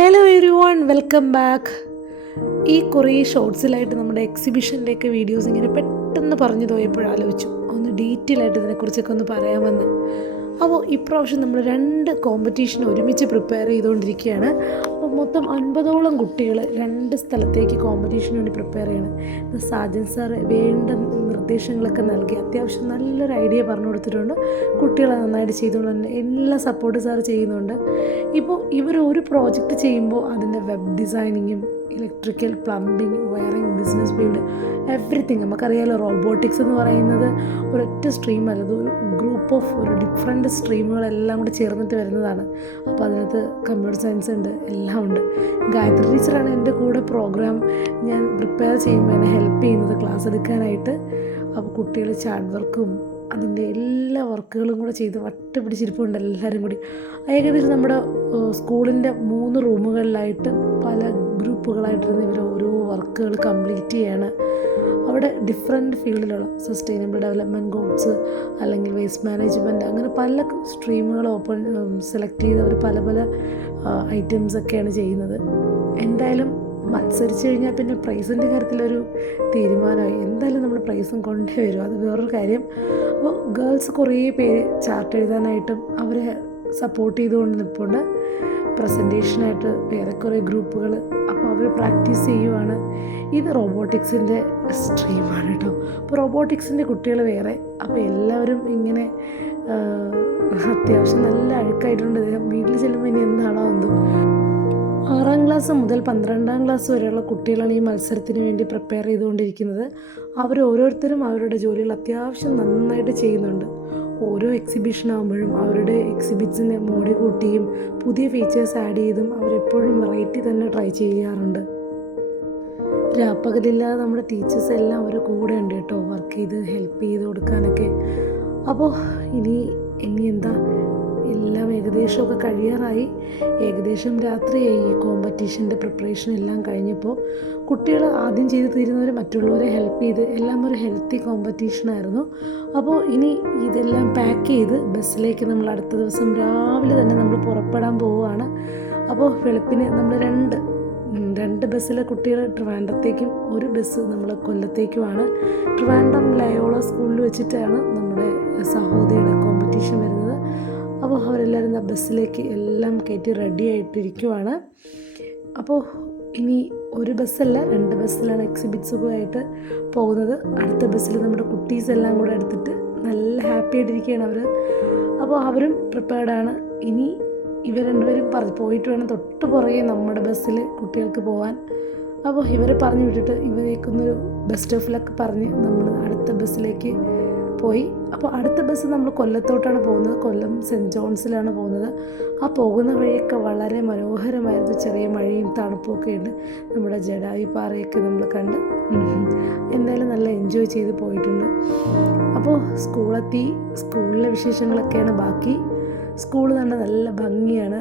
Hello every one, welcome back. ഈ കുറേ ഷോർട്സിലായിട്ട് നമ്മുടെ എക്സിബിഷൻ്റെയൊക്കെ വീഡിയോസ് ഇങ്ങനെ പെട്ടെന്ന് പറഞ്ഞു പോയപ്പോഴാലോചിച്ചു ഒന്ന് ഡീറ്റെയിൽ ആയിട്ട് ഇതിനെക്കുറിച്ചൊക്കെ ഒന്ന് പറയാമെന്ന്. അപ്പോൾ ഇപ്രാവശ്യം നമ്മൾ 2 കോമ്പറ്റീഷൻ ഒരുമിച്ച് പ്രിപ്പയർ ചെയ്തുകൊണ്ടിരിക്കുകയാണ്. അപ്പോൾ മൊത്തം 50ഓളം കുട്ടികൾ 2 സ്ഥലത്തേക്ക് കോമ്പറ്റീഷന് വേണ്ടി പ്രിപ്പയർ ചെയ്യണം. ഇത് സാജൻ സാർ വേണ്ട നിർദ്ദേശങ്ങളൊക്കെ നൽകി അത്യാവശ്യം നല്ലൊരു ഐഡിയ പറഞ്ഞു കൊടുത്തിട്ടുണ്ട്. കുട്ടികളെ നന്നായിട്ട് ചെയ്തുകൊണ്ട് എല്ലാ സപ്പോർട്ട് സാർ ചെയ്യുന്നുണ്ട്. ഇപ്പോൾ ഇവർ ഒരു പ്രോജക്റ്റ് ചെയ്യുമ്പോൾ അതിൻ്റെ വെബ് ഡിസൈനിങ്ങും electrical, plumbing, wiring, business field, everything. നമുക്കറിയാമല്ലോ, റോബോട്ടിക്സ് എന്ന് പറയുന്നത് ഒരൊറ്റ സ്ട്രീമല്ല, അത് ഒരു ഗ്രൂപ്പ് ഓഫ് ഒരു ഡിഫറെൻറ്റ് സ്ട്രീമുകളെല്ലാം കൂടെ ചേർന്നിട്ട് വരുന്നതാണ്. അപ്പോൾ അതിനകത്ത് കമ്പ്യൂട്ടർ സയൻസ് ഉണ്ട്, എല്ലാം ഉണ്ട്. ഗായത്രി ടീച്ചറാണ് എൻ്റെ കൂടെ പ്രോഗ്രാം ഞാൻ പ്രിപ്പയർ ചെയ്യുമ്പോൾ എന്നെ ഹെൽപ്പ് ചെയ്യുന്നത് ക്ലാസ് എടുക്കാനായിട്ട്. അപ്പോൾ കുട്ടികൾ ചാർട്ട് വർക്കും അതിൻ്റെ എല്ലാ വർക്കുകളും കൂടെ ചെയ്ത് വട്ട പിടിച്ചിരിപ്പുണ്ട് എല്ലാവരും കൂടി. ഏകദേശം നമ്മുടെ സ്കൂളിൻ്റെ 3 റൂമുകളിലായിട്ട് പല ഗ്രൂപ്പുകളായിട്ടിരുന്ന് ഇവർ ഓരോ വർക്കുകൾ കംപ്ലീറ്റ് ചെയ്യാണ്. അവിടെ ഡിഫറെൻറ്റ് ഫീൽഡിലുള്ള സസ്റ്റൈനബിൾ ഡെവലപ്മെൻറ്റ് ഗോൾസ്, അല്ലെങ്കിൽ വേസ്റ്റ് മാനേജ്മെൻറ്റ്, അങ്ങനെ പല സ്ട്രീമുകൾ സെലക്ട് ചെയ്ത് അവർ പല പല ഐറ്റംസൊക്കെയാണ് ചെയ്യുന്നത്. എന്തായാലും മത്സരിച്ച് കഴിഞ്ഞാൽ പിന്നെ പ്രൈസിൻ്റെ കാര്യത്തിലൊരു തീരുമാനമായി. എന്തായാലും നമ്മൾ പ്രൈസും കൊണ്ടേ വരും, അത് വേറൊരു കാര്യം. അപ്പോൾ ഗേൾസ് കുറേ പേര് ചാർട്ട് എഴുതാനായിട്ടും അവരെ സപ്പോർട്ട് ചെയ്തുകൊണ്ട് നിൽപ്പുണ്ട്. പ്രസൻറ്റേഷനായിട്ട് വേറെ കുറേ ഗ്രൂപ്പുകൾ, അപ്പോൾ അവർ പ്രാക്ടീസ് ചെയ്യുവാണ്. ഇത് റോബോട്ടിക്സിൻ്റെ സ്ട്രീമാണ് കേട്ടോ. അപ്പോൾ റോബോട്ടിക്സിൻ്റെ കുട്ടികൾ വേറെ. അപ്പോൾ എല്ലാവരും ഇങ്ങനെ അത്യാവശ്യം നല്ല അഴുക്കായിട്ടുണ്ട്. വീട്ടിൽ ചെല്ലുമ്പോൾ ഇനി എന്താണോ എന്തോ. 6ാം ക്ലാസ് മുതൽ 12ാം ക്ലാസ് വരെയുള്ള കുട്ടികളാണ് ഈ മത്സരത്തിന് വേണ്ടി പ്രിപ്പയർ ചെയ്തുകൊണ്ടിരിക്കുന്നത്. അവർ ഓരോരുത്തരും അവരുടെ ജോലികൾ അത്യാവശ്യം നന്നായിട്ട് ചെയ്യുന്നുണ്ട്. ഓരോ എക്സിബിഷൻ ആകുമ്പോഴും അവരുടെ എക്സിബിറ്റ്സിനെ മോടി കൂട്ടിയും പുതിയ ഫീച്ചേഴ്സ് ആഡ് ചെയ്തും അവരെപ്പോഴും വെറൈറ്റി തന്നെ ട്രൈ ചെയ്യാറുണ്ട്. രാപ്പകലില്ലാതെ നമ്മുടെ ടീച്ചേഴ്സ് എല്ലാം അവരുടെ കൂടെ ഉണ്ട് കേട്ടോ, വർക്ക് ചെയ്ത് ഹെൽപ്പ് ചെയ്ത് കൊടുക്കാനൊക്കെ. അപ്പോൾ ഇനി എന്താ, എല്ലാം ഏകദേശമൊക്കെ കഴിയാറായി. ഏകദേശം രാത്രിയായി. ഈ കോമ്പറ്റീഷൻ്റെ പ്രിപ്പറേഷൻ എല്ലാം കഴിഞ്ഞപ്പോൾ കുട്ടികൾ ആദ്യം ചെയ്ത് തീരുന്നവർ മറ്റുള്ളവരെ ഹെൽപ്പ് ചെയ്ത് എല്ലാം ഒരു ഹെൽത്തി കോമ്പറ്റീഷനായിരുന്നു. അപ്പോൾ ഇനി ഇതെല്ലാം പാക്ക് ചെയ്ത് ബസ്സിലേക്ക് നമ്മൾ അടുത്ത ദിവസം രാവിലെ തന്നെ നമ്മൾ പുറപ്പെടാൻ പോവുകയാണ്. അപ്പോൾ വെളുപ്പിന് നമ്മൾ രണ്ട് ബസ്സിലെ കുട്ടികൾ ട്രിവാൻഡ്രത്തേക്കും ഒരു ബസ് നമ്മൾ കൊല്ലത്തേക്കുമാണ്. ട്രിവാൻഡ്രം ലയോള സ്കൂളിൽ വെച്ചിട്ടാണ് നമ്മുടെ സഹോദരിയുടെ കോമ്പറ്റീഷൻ വരുന്നത്. അപ്പോൾ അവരെല്ലാവരും ആ ബസ്സിലേക്ക് എല്ലാം കയറ്റി റെഡി ആയിട്ടിരിക്കുവാണ്. അപ്പോൾ ഇനി ഒരു ബസ്സല്ല, 2 ബസ്സിലാണ് എക്സിബിറ്റ്സുമായിട്ട് പോകുന്നത്. അടുത്ത ബസ്സിൽ നമ്മുടെ കുട്ടീസ് എല്ലാം കൂടെ എടുത്തിട്ട് നല്ല ഹാപ്പി ആയിട്ടിരിക്കുകയാണ് അവർ. അപ്പോൾ അവരും പ്രിപ്പയർഡാണ്. ഇനി ഇവർ 2 പേരും പോയിട്ട് വേണം തൊട്ട് പുറകെ നമ്മുടെ ബസ്സിൽ കുട്ടികൾക്ക് പോകാൻ. അപ്പോൾ ഇവരെ പറഞ്ഞു വിട്ടിട്ട് ഇവരേക്കൊന്നൊരു ബെസ്റ്റ് ഓഫ് ലക്ക് പറഞ്ഞ് നമ്മൾ അടുത്ത ബസ്സിലേക്ക് പോയി. അപ്പോൾ അടുത്ത ബസ് നമ്മൾ കൊല്ലത്തോട്ടാണ് പോകുന്നത്. കൊല്ലം സെൻറ്റ് ജോൺസിലാണ് പോകുന്നത്. ആ പോകുന്ന വഴിയൊക്കെ വളരെ മനോഹരമായിരുന്നു. ചെറിയ മഴയും തണുപ്പൊക്കെ ഉണ്ട്. നമ്മുടെ ജഡായു പാറയൊക്കെ നമ്മൾ കണ്ട് എന്തായാലും നല്ല എൻജോയ് ചെയ്ത് പോയിട്ടുണ്ട്. അപ്പോൾ സ്കൂളെത്തി. സ്കൂളിലെ വിശേഷങ്ങളൊക്കെയാണ് ബാക്കി. സ്കൂൾ തന്നെ നല്ല ഭംഗിയാണ്.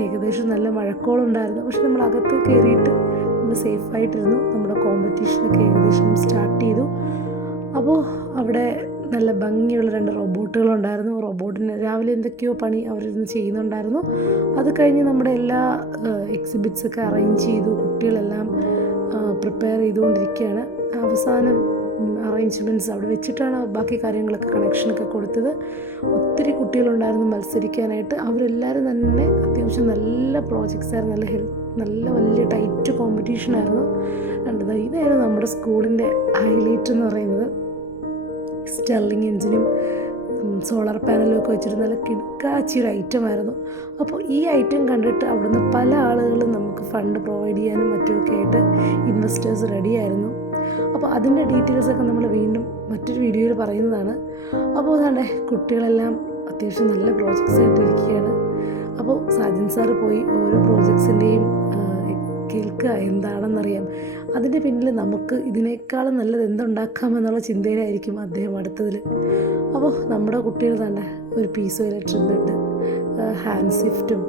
ഏകദേശം നല്ല മഴക്കോളുണ്ടായിരുന്നു. പക്ഷെ നമ്മൾ അകത്ത് കയറിയിട്ട് നമ്മൾ സേഫായിട്ടിരുന്നു. നമ്മുടെ കോമ്പറ്റീഷനൊക്കെ ഏകദേശം സ്റ്റാർട്ട് ചെയ്തു. അപ്പോൾ അവിടെ നല്ല ഭംഗിയുള്ള 2 റോബോട്ടുകളുണ്ടായിരുന്നു. റോബോട്ടിന് രാവിലെ എന്തൊക്കെയോ പണി അവരിന്ന് ചെയ്യുന്നുണ്ടായിരുന്നു. അത് കഴിഞ്ഞ് നമ്മുടെ എല്ലാ എക്സിബിറ്റ്സൊക്കെ അറേഞ്ച് ചെയ്തു. കുട്ടികളെല്ലാം പ്രിപ്പയർ ചെയ്തുകൊണ്ടിരിക്കുകയാണ്. അവസാനം അറേഞ്ച്മെൻറ്റ്സ് അവിടെ വെച്ചിട്ടാണ് ബാക്കി കാര്യങ്ങളൊക്കെ കണക്ഷനൊക്കെ കൊടുത്തത്. ഒത്തിരി കുട്ടികളുണ്ടായിരുന്നു മത്സരിക്കാനായിട്ട്. അവരെല്ലാവരും തന്നെ അത്യാവശ്യം നല്ല പ്രോജക്ട്സ് ആയിരുന്നു. നല്ല വലിയ ടൈറ്റ് കോമ്പറ്റീഷനായിരുന്നു. കണ്ടത് ഇതായിരുന്നു നമ്മുടെ സ്കൂളിൻ്റെ ഹൈലൈറ്റ് എന്ന് പറയുന്നത്. സ്റ്റെർലിംഗ് എഞ്ചിനും സോളാർ പാനലും ഒക്കെ വെച്ചിട്ട് നല്ല കിടക്കാച്ചിയൊരു ഐറ്റമായിരുന്നു. അപ്പോൾ ഈ ഐറ്റം കണ്ടിട്ട് അവിടുന്ന് പല ആളുകളും നമുക്ക് ഫണ്ട് പ്രൊവൈഡ് ചെയ്യാനും മറ്റുമൊക്കെ ആയിട്ട് ഇൻവെസ്റ്റേഴ്സ് റെഡിയായിരുന്നു. അപ്പോൾ അതിൻ്റെ ഡീറ്റെയിൽസൊക്കെ നമ്മൾ വീണ്ടും മറ്റൊരു വീഡിയോയിൽ പറയുന്നതാണ്. അപ്പോൾ അതാണ്ട് കുട്ടികളെല്ലാം അത്യാവശ്യം നല്ല പ്രോജക്ട്സ് ആയിട്ടിരിക്കുകയാണ്. അപ്പോൾ സാജൻ സാറ് പോയി ഓരോ പ്രോജക്ട്സിൻ്റെയും കേൾക്കുക, എന്താണെന്നറിയാം. അതിൻ്റെ പിന്നിൽ നമുക്ക് ഇതിനേക്കാളും നല്ലത് എന്തുണ്ടാക്കാമെന്നുള്ള ചിന്തയിലായിരിക്കും അദ്ദേഹം അടുത്തതിൽ. അപ്പോൾ നമ്മുടെ കുട്ടികൾ തന്നെ ഒരു പീസോ ഇലക്ട്രിക് ബെഡ്, ഹാൻഡ് സ്വിഫ്റ്റും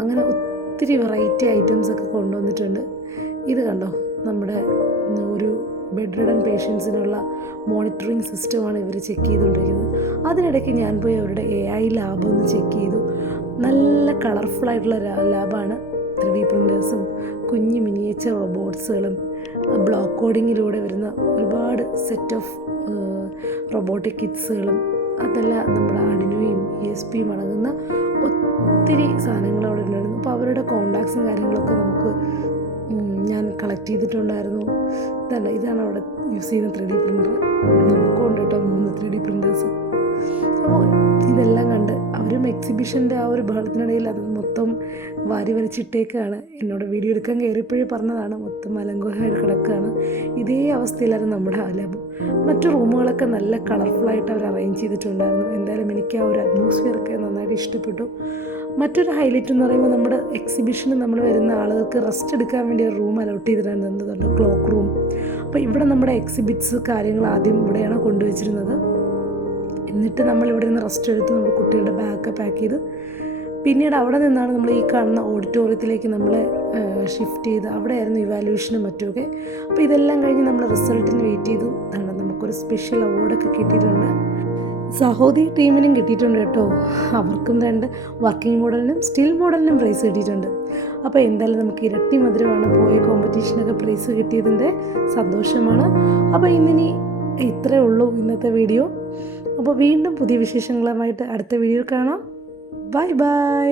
അങ്ങനെ ഒത്തിരി വെറൈറ്റി ഐറ്റംസൊക്കെ കൊണ്ടുവന്നിട്ടുണ്ട്. ഇത് കണ്ടോ, നമ്മുടെ ഒരു ബെഡ് റിഡൻ പേഷ്യൻസിനുള്ള മോണിറ്ററിങ് സിസ്റ്റമാണ് ഇവർ ചെക്ക് ചെയ്തുകൊണ്ടിരിക്കുന്നത്. അതിനിടയ്ക്ക് ഞാൻ പോയി അവരുടെ AI ലാബ് ഒന്ന് ചെക്ക് ചെയ്തു. നല്ല കളർഫുള്ളായിട്ടുള്ള ലാബാണ്. 3D പ്രിൻറ്റേഴ്സും കുഞ്ഞു മിനിയേച്ചർ റോബോട്ട്സുകളും ബ്ലോക്ക് കോഡിങ്ങിലൂടെ വരുന്ന ഒരുപാട് സെറ്റ് ഓഫ് റോബോട്ടിക് കിറ്റ്സുകളും അതെല്ലാം നമ്മുടെ ആർഡിനോയും ESPയും അടങ്ങുന്ന ഒത്തിരി സാധനങ്ങൾ അവിടെ ഉണ്ടായിരുന്നു. അപ്പോൾ അവരുടെ കോണ്ടാക്ട്സും കാര്യങ്ങളൊക്കെ നമുക്ക് ഞാൻ കളക്ട് ചെയ്തിട്ടുണ്ടായിരുന്നു. ഇതാണ് അവിടെ യൂസ് ചെയ്യുന്ന 3D പ്രിൻ്റർ. നമുക്കുണ്ട് കേട്ടോ 3 3D പ്രിൻറ്റേഴ്സ്. അപ്പോൾ ഇതെല്ലാം കണ്ട് അവരും എക്സിബിഷൻ്റെ ആ ഒരു ബഹളത്തിനിടയിൽ അത് മൊത്തം വാരി വലിച്ചിട്ടേക്കാണ്. എന്നോട് വീഡിയോ എടുക്കാൻ കയറിയപ്പോഴേ പറഞ്ഞതാണ്, മൊത്തം അലങ്കോലമായിട്ട് കിടക്കുകയാണ്. ഇതേ അവസ്ഥയിലായിരുന്നു നമ്മുടെ ലാബ്. മറ്റു റൂമുകളൊക്കെ നല്ല കളർഫുള്ളായിട്ട് അവർ അറേഞ്ച് ചെയ്തിട്ടുണ്ടായിരുന്നു. എന്തായാലും എനിക്ക് ആ ഒരു അറ്റ്മോസ്ഫിയറൊക്കെ നന്നായിട്ട് ഇഷ്ടപ്പെട്ടു. മറ്റൊരു ഹൈലൈറ്റ് എന്ന് പറയുമ്പോൾ നമ്മുടെ എക്സിബിഷന് നമ്മൾ വരുന്ന ആളുകൾക്ക് റെസ്റ്റ് എടുക്കാൻ വേണ്ടി ഒരു റൂം അലോട്ട് ചെയ്തിട്ടുണ്ട്, ക്ലോക്ക് റൂം. അപ്പോൾ ഇവിടെ നമ്മുടെ എക്സിബിറ്റ്സ് കാര്യങ്ങൾ ആദ്യം ഇവിടെയാണ് കൊണ്ടുവച്ചിരുന്നത്. എന്നിട്ട് നമ്മൾ ഇവിടെ നിന്ന് റെസ്റ്റ് എടുത്ത് നമ്മുടെ കുട്ടികളുടെ ബാഗൊക്കെ പാക്ക് ചെയ്ത് പിന്നീട് അവിടെ നിന്നാണ് നമ്മൾ ഈ കാണുന്ന ഓഡിറ്റോറിയത്തിലേക്ക് നമ്മളെ ഷിഫ്റ്റ് ചെയ്ത് അവിടെയായിരുന്നു ഇവാലുവേഷനും മറ്റുമൊക്കെ. അപ്പോൾ ഇതെല്ലാം കഴിഞ്ഞ് നമ്മൾ റിസൾട്ടിന് വെയിറ്റ് ചെയ്തു. നമുക്കൊരു സ്പെഷ്യൽ അവാർഡൊക്കെ കിട്ടിയിട്ടുണ്ട്. സഹോദി ടീമിനും കിട്ടിയിട്ടുണ്ട് കേട്ടോ. അവർക്കും 2 വർക്കിംഗ് മോഡലിനും സ്റ്റിൽ മോഡലിനും പ്രൈസ് കിട്ടിയിട്ടുണ്ട്. അപ്പോൾ എന്തായാലും നമുക്ക് ഇരട്ടി മധുരമാണ് പോയ കോമ്പറ്റീഷനൊക്കെ പ്രൈസ് കിട്ടിയതിൻ്റെ സന്തോഷമാണ്. അപ്പോൾ ഇന്നിനി ഇത്രയേ ഉള്ളൂ ഇന്നത്തെ വീഡിയോ. അപ്പോൾ വീണ്ടും പുതിയ വിശേഷങ്ങളുമായിട്ട് അടുത്ത വീഡിയോയിൽ കാണാം. Bye bye.